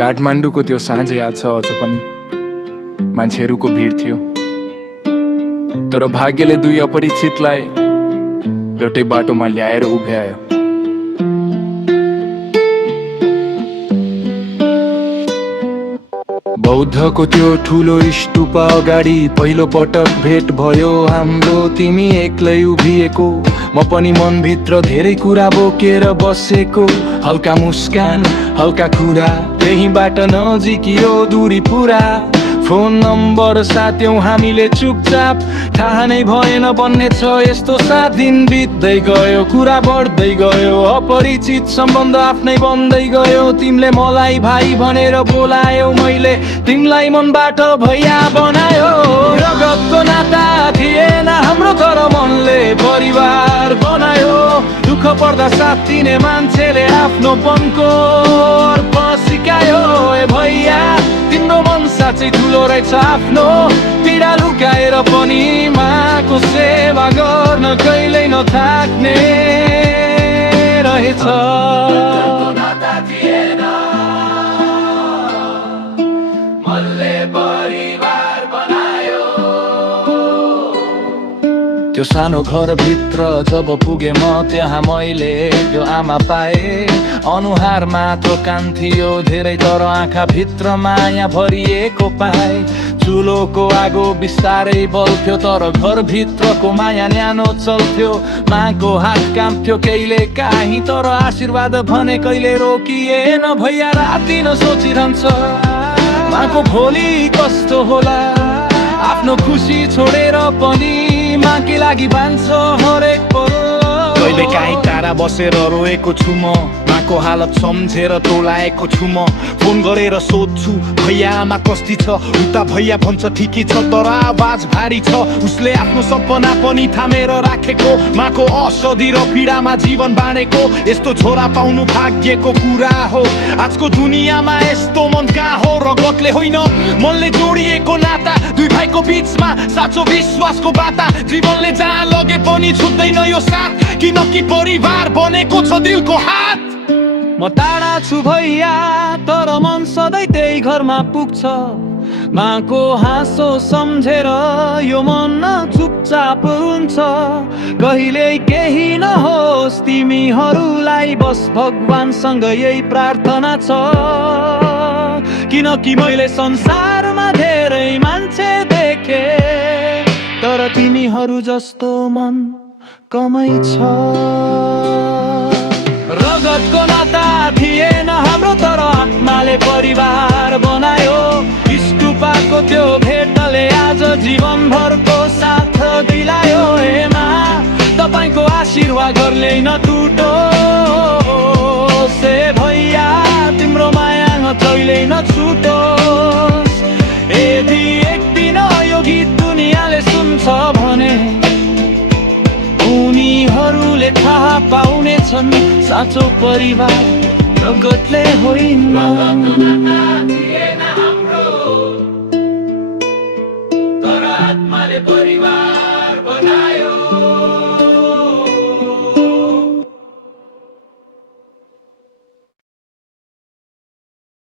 काठमाडौँको त्यो साँझ याद छ अझ पनि। मान्छेहरूको भिड थियो, तर भाग्यले दुई अपरिचितलाई एउटै बाटोमा ल्याएर उभ्यायो। बौद्धको त्यो ठुलो स्तूप अगाडि पहिलो पटक भेट भयो हाम्रो। तिमी एक्लै उभिएको, म पनि मनभित्र धेरै कुरा बोकेर बसेको। हल्का मुस्कान, हल्का कुरा, त्यहीबाट नजिकियो दूरी पुरा। फोन नम्बर साथ्यौं हामीले चुपचाप, थाहा नै भएन बन्ने छ यस्तो सात। दिन बित्दै गयो, कुरा बढ्दै गयो, अपरिचित सम्बन्ध आफ्नै बन्दै गयो। तिमीले मलाई भाइ भनेर बोलायो, मैले तिमीलाई मनबाट भैया बनायो। रगतको नाता थिएन हाम्रो, तर मनले परिवार बनायो। दुःख पर्दा साथ दिने मान्छेले आफ्नो पनको अर्थ सिकायो। ए भैया, तिम्रो मन साँच्चै ठुलो रहेछ, आफ्नो पीडा लुकाएर पनि माको सेवा गर्न कहिल्यै नथाक्ने रहेछ। मनले परिवार बनायो। त्यो सानो घरभित्र जब पुगे म, त्यहाँ मैले त्यो आमा पाएँ। अनुहार मात्र कान थियो धेरै, तर आँखा भित्र माया भरिएको पाए। चुलोको आगो बिस्तारै बल्थ्यो, तर घरभित्रको माया न्यानो चल्थ्यो। माको हात काम्थ्यो कहिले काहीँ, तर आशीर्वाद भने कहिले रोकिएन। भैया राति न सोचिरहन्छ माको भोलि कस्तो होला। आफ्नो खुसी छोडेर पनि माकी लागि बान्छ हरेक पल। कहिले काहीँ टाढा बसेर रोएको छु म, माको हालत सम्झेर तोलाएको छु म। फोन गरेर सोध्छु भैया आमा कस्ती छ, उता भैया भन्छ ठिकै छ, तर आवाज भारी छ। उसले आफ्नो सपना पनि थामेर राखेको, माको औषधि र पीडामा जीवन बाँडेको। यस्तो छोरा पाउनु भाग्यको कुरा हो, आजको दुनियाँमा यस्तो मन कहाँ हो। रगतले होइन, मनले जोडिएको नाता, दुई भाइको बिचमा साँचो विश्वासको बाटा। जीवनले जहाँ लगे पनि छुट्दैन यो साथ, किनकि परिवार बनेको छ दिलको हात। म टाढा छु भैया, तर मन सधैँ त्यही घरमा पुग्छ। माको हाँसो सम्झेर यो मन चुपचाप हुन्छ। कहिले केही नहोस् तिमीहरूलाई, बस भगवानसँग यही प्रार्थना छ। किनकि मैले संसारमा धेरै मान्छे देखे, तर तिमीहरू जस्तो मन कमै छ। रगतको नाता थिएन हाम्रो, तर आत्माले परिवार बनायो। स्तूपको त्यो भेटले आज जीवनभरको साथ दिलायो। हे मा, तपाईको आशीर्वाद गर्ले नटुटोस्। हे भैया, तिम्रो माया कहिल्यै नछुटोस्। यदि एक दिन यो गीत दुनियाँले सुन्छ भने, उनीहरूले थाहा पाउनेछन् साँचो परिवार रगतले होइन।